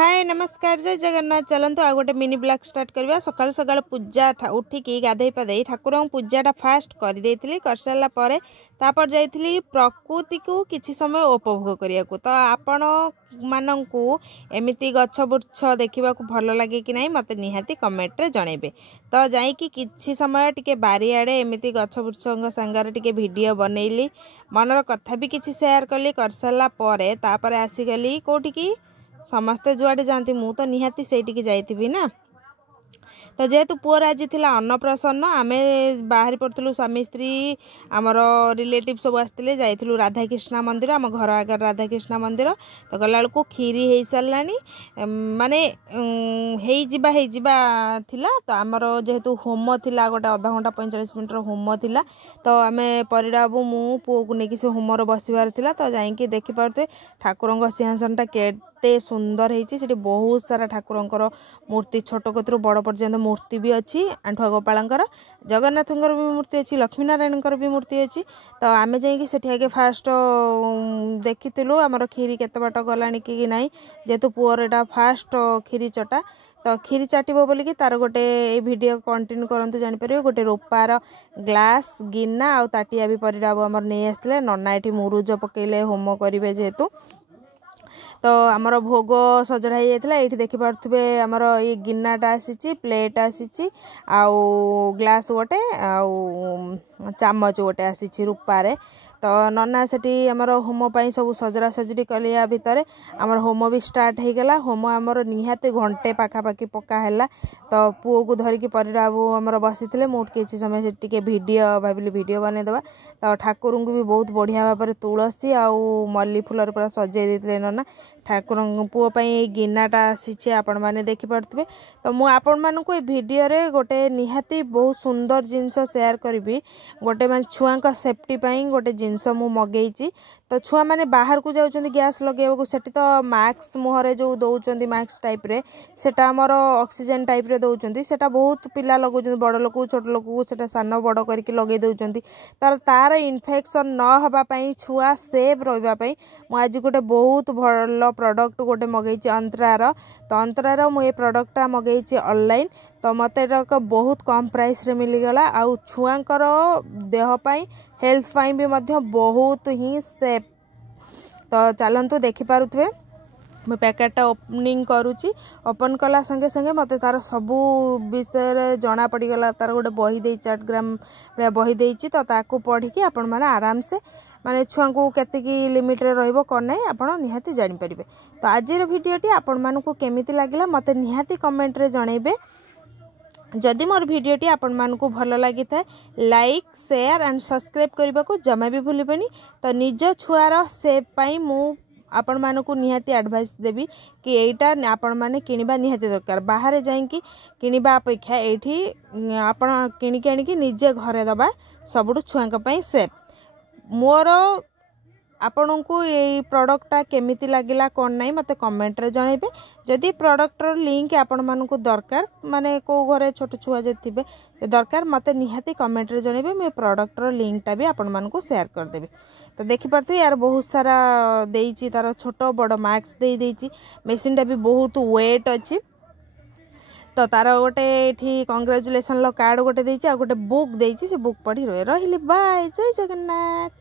हाय नमस्कार जय जगन्नाथ। चलतु आ गोटे मिनी ब्लॉग स्टार्ट करवा। सकाल सकाल पूजा उठिकी गाधे पाधे ठाकुर पूजाटा फास्ट कर सारा पर तापर जाइली प्रकृति को किसी समय उपभोग करने को। तो आपण मानू एमती गछ बुर्छ देखा भल लगे कि नहीं मत निहाती कमेंट रे जनइबे। तो जाइकी किसी समय टिके बारिआडे एमती गछ बुर्छ सांगर टिके वीडियो बनैली, मनर कथा भी किसी शेयर कली कर सारा पर तापर आसीगली कोटिकी समस्ते जुआड़े जाती मु तो निहाती से जाइथिबी ना। तो जेहेतु पुअर आज थिला अन्नप्रसन्न आमे बाहरी पड़थलु स्वामी स्त्री आमर रिलेटिव सब आसते जाइलु राधाकृष्ण मंदिर, आम घर आगे राधाकृष्ण मंदिर। तो गला को खीरी हो सारानी माने हो थिला। तो आमर जेहेतु होम थिला गोटे आधा घंटा 45 मिनट होम थिला। तो आमे परिडा बाबू मु पुओ को लेकिन से होमर बसबार थिला। तो जाइए देखिपे ठाकुर सिंहासनटा केते सुंदर होती, बहुत सारा ठाकुरंकर मूर्ति छोट कतरू बड़ पर्यंत मूर्ति भी अच्छी। आंठुआ गोपालंकर जगन्नाथंकर भी मूर्ति अच्छी, लक्ष्मीनारायणकर भी मूर्ति अच्छी। तो आमे जाइए सेठी आगे फास्ट देखिलु आमर खीरी केते बाट गलानी कि नहीं, जेहेतु पुअर एटा फास्ट खीरी चटा। तो खीरी चाटिबो बोलिकी तार गोटे वीडियो कंटिन्यू करंतु जानि परिबे। गोटे रूपार ग्लास गिना आ ताटिया भी परिडा आमर नहीं आसले। नना एठी मुरुज पकेले होम करिवे जेहेतु। तो आमर भोग सजड़ा हो जाता है। ये देखिपे आमर ये गिनाटा आसी, प्लेट आसी, आउ ग्लास गोटे आउ चामच गोटे आसी रूपारे। तो नना सेठी आमर होम पाई सब सजरा सजड़ी कलिया भितर आमर होम भी स्टार्ट हो गला। होम आमर निहाती घंटे पाखापाखि पकाला। तो पुओ को धरिकी परिडा आमर बसी थे मुझे किसी समय से टिके वीडियो भाविली वीडियो बनईदेवा। तो ठाकुर को भी बहुत बढ़िया भाव में तुलसी आउ मल्ली फूलर पूरा सजाई देते नना। ठाकुर पुओ गिनाटा आसी आपण मैंने देखिपे। तो मुझे आपण मानक भिडियो गोटे निहाती बहुत सुंदर जिनस शेयर करी। गोटे मान छुआ सेफ्टी गोटे जिनस मु मगेची। तो छुआ मैंने बाहर को जाऊँ गैस लगे से तो मास्क मुहरे जो दौरान मास्क टाइप रे सेटा आमर ऑक्सीजन टाइप रे दौरान सेटा बहुत पिला लगुच बड़ लोक छोट लोक से सान बड़ करके लगे दौरान। तार इन्फेक्शन न होगापाई छुआ सेफ रही मुझे गोटे बहुत भल प्रोडक्ट गोटे मगेची अंतरार। तो अंतरार मुझे प्रोडक्टा मगेची ऑनलाइन। तो मत बहुत कम प्राइस रे मिलगला। आउ छुआंकर देहपाई हेल्थ पाई भी मध्य बहुत ही सेफ। तो चलतु देखिपे मैं पैकेटा ओपनिंग करुच्ची। ओपन कला संगे संगे मत तार सबू विषय जना पड़गला। तार गोटे बही दे 4 ग्राम बही देती। तो ताकू पढ़ी आपण मैंने आराम से माने छुआ को केतिकी लिमिट रे रहइबो कोन नै आपण निहाती जानि परिबे। तो आजिर वीडियोटी आपण मानकू केमिति लागिला मते निहाती कमेंट रे जणैबे। जदि मोर वीडियोटी आपण मानकू भल लागि थाए लाइक शेयर एंड सब्सक्राइब करबा को जमा भी भूलिबेनी। तो निज छुआर सेफ पाई मु आपण मानकू निहाती एडवाइस देबी कि एटा आपण माने किनिबा निहाती दरकार। बाहर जाइकी किनिबा अपेक्षा एठी आपण किनिके आनिकी निजे घरे दबा सबुठु छुआंक पई सेफ। मोर आपण को ये प्रोडक्टा केमिति लागिला कौन नहीं मत कमेंट रे जनइबे। जदि प्रोडक्टर लिंक आपण मानकू दरकार माने को घरे छोट छुआ जे थिबे दरकार मत निहाती कमेंट रे जनइबे। मैं प्रोडक्टर लिंकटा भी आपण मानकू शेयर कर देबी। तो देखि पारथि यार बहुत सारा देइची तार छोट बड़ मार्क्स दे देइची। मशीनटा भी बहुत वेट अछि। तो तार गोटे ये कंग्रेचुलेसन कार्ड गोटे देइची आ गोटे बुक देइची। से बुक पढ़ी रही। बाय जय जगन्नाथ।